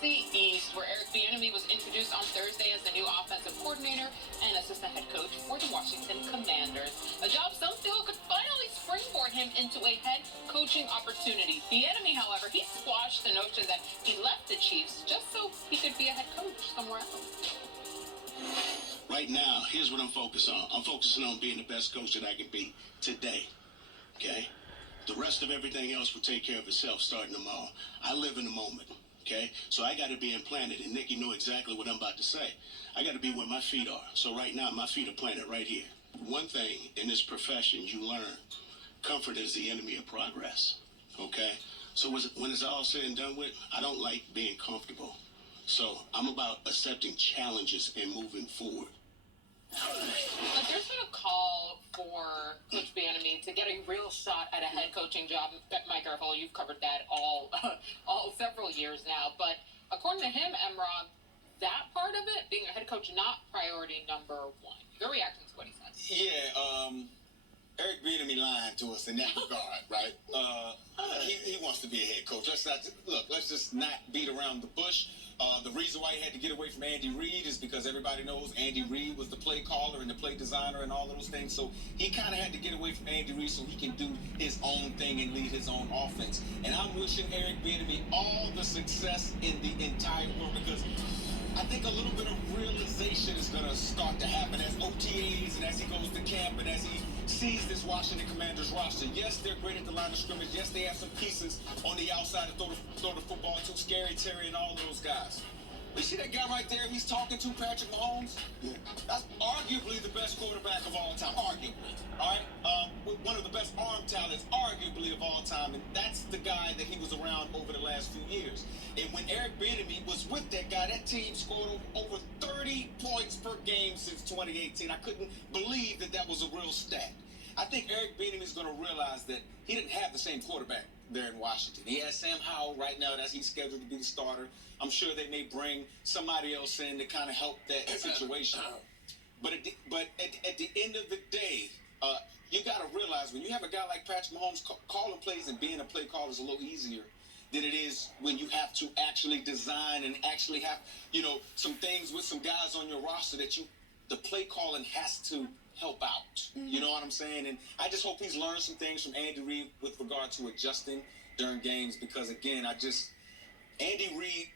NFC East, where Eric Bieniemy was introduced on Thursday as the new offensive coordinator and assistant head coach for the Washington Commanders. A job some feel could finally springboard him into a head coaching opportunity. Bieniemy, however, he squashed the notion that he left the Chiefs just so he could be a head coach somewhere else. Right now, here's what I'm focused on. I'm focusing on being the best coach that I can be today. Okay? The rest of everything else will take care of itself starting tomorrow. I live in the moment. Okay? So I got to be implanted, and Nikki knew exactly what I'm about to say. I got to be where my feet are. So right now, my feet are planted right here. One thing in this profession you learn, comfort is the enemy of progress. Okay? So when it's all said and done with, I don't like being comfortable. So I'm about accepting challenges and moving forward. But there's been a call for Coach Bieniemy to get a real shot at a head coaching job. Mike Garafolo, you've covered that all several years now. But according to him, Emrod, that part of it, being a head coach, not priority number one. Your reaction to what he said? Yeah, Eric Bieniemy lying to us in that regard, right? He wants to be a head coach. Let's just not beat around the bush. The reason why he had to get away from Andy Reid is because everybody knows Andy Reid was the play caller and the play designer and all of those things. So he kind of had to get away from Andy Reid so he can do his own thing and lead his own offense. And I'm wishing Eric Bieniemy all the success in the entire world, because I think a little bit of realization is going to start to happen as OTAs and as he goes to camp and as he sees this Washington Commanders roster. Yes, they're great at the line of scrimmage. Yes, they have some pieces on the outside to throw the football to. Scary Terry and all those guys. You see that guy right there he's talking to, Patrick Mahomes? Yeah. That's arguably the best quarterback of all time. Arguably. All right? One of the best arm talents, arguably, of all time. And that's the guy that he was around over the last few years. And when Eric Bieniemy was with that guy, that team scored over 30 points per game since 2018. I couldn't believe that was a real stat. I think Eric Bieniemy is going to realize that he didn't have the same quarterback there in Washington. He has Sam Howell right now. That's he's scheduled to be the starter. I'm sure they may bring somebody else in to kind of help that situation. But at the end of the day, you got to realize when you have a guy like Patrick Mahomes calling plays, and being a play caller is a little easier than it is when you have to actually design and actually have, some things with some guys on your roster that the play calling has to help out. Mm-hmm. You know what I'm saying? And I just hope he's learned some things from Andy Reid with regard to adjusting during games, because again, Andy Reid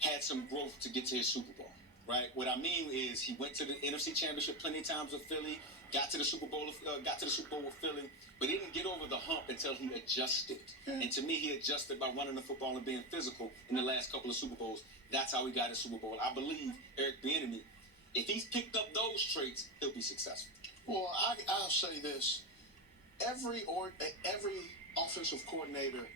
had some growth to get to his Super Bowl, right? What I mean is he went to the NFC Championship plenty of times with Philly, got to the Super Bowl with Philly, but he didn't get over the hump until he adjusted. Mm-hmm. And to me, he adjusted by running the football and being physical in the last couple of Super Bowls. That's how he got his Super Bowl. I believe Eric Bieniemy, if he's picked up those traits, he'll be successful. Well, I'll say this. Every offensive coordinator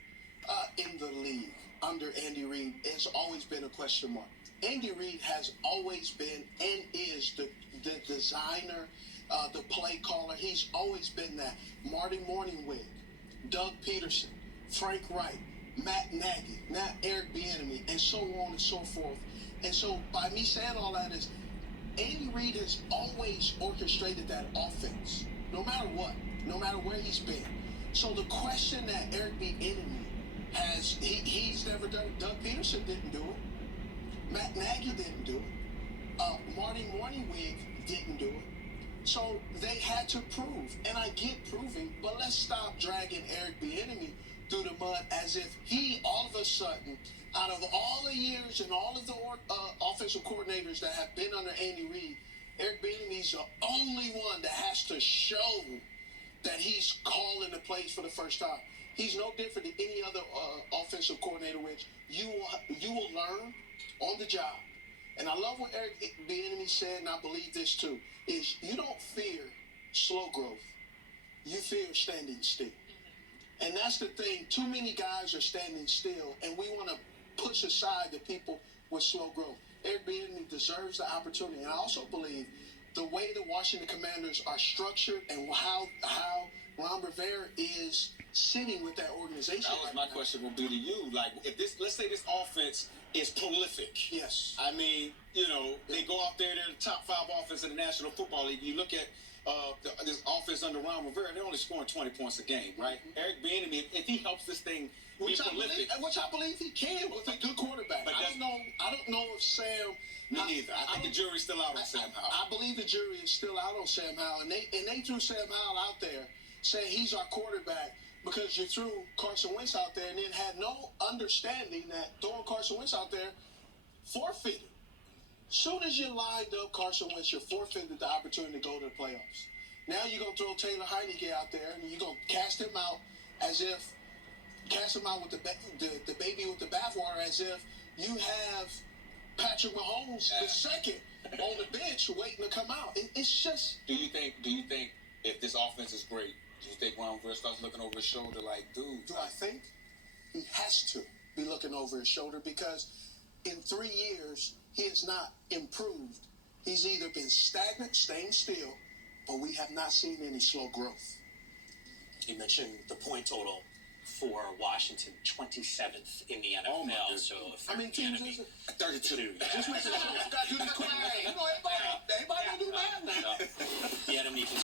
in the league under Andy Reid has always been a question mark. Andy Reid has always been and is the designer, the play caller. He's always been that. Marty Morningwig, Doug Peterson, Frank Wright, Matt Nagy, now Eric Bieniemy, and so on and so forth. And so by me saying all that is, Andy Reid has always orchestrated that offense, no matter what, no matter where he's been. So the question that Eric Bieniemy has, he's never done. Doug Peterson didn't do it. Matt Nagy didn't do it. Marty Morningwig didn't do it. So they had to prove, and I get proving, but let's stop dragging Eric Bieniemy through the mud as if he all of a sudden, out of all the years and all of the offensive coordinators that have been under Andy Reid, Eric Bieniemy's the only one that has to show that he's calling the plays for the first time. He's no different than any other offensive coordinator, which you will learn on the job. And I love what Eric Bieniemy said, and I believe this too, is you don't fear slow growth. You fear standing still. And that's the thing. Too many guys are standing still, and we want to push aside the people with slow growth. Eric Bieniemy deserves the opportunity. And I also believe the way the Washington Commanders are structured and how Ron Rivera is sitting with that organization. That was my question will be to you. Like, if let's say this offense is prolific. Yes. I mean, they go out there, they're the top 5 offense in the National Football League. You look at this offense under Ron Rivera, they're only scoring 20 points a game, right? Mm-hmm. Eric Bieniemy, if he helps this thing be prolific. Which I believe he can with a good quarterback. But I don't know if Sam. Me neither. I think the jury's still out on Sam Howell. I believe the jury is still out on Sam Howell, and they threw Sam Howell out there saying he's our quarterback because you threw Carson Wentz out there and then had no understanding that throwing Carson Wentz out there forfeited. Soon as you lined up Carson Wentz, you forfeited the opportunity to go to the playoffs. Now you're going to throw Taylor Heineke out there and you're going to cast him out with the baby with the bathwater, as if you have Patrick Mahomes the second on the bench waiting to come out. It's just. Do you think if this offense is great, do you think Ron Rivera starts looking over his shoulder like, dude? Do I think he has to be looking over his shoulder because in 3 years he has not improved. He's either been stagnant, staying still, but we have not seen any slow growth. You mentioned the point total for Washington, 27th in the NFL. Oh my goodness. So if How many the teams enemy, is it? 32. Just make sure you got to do the quick math. You know, everybody don't do math now. the enemy can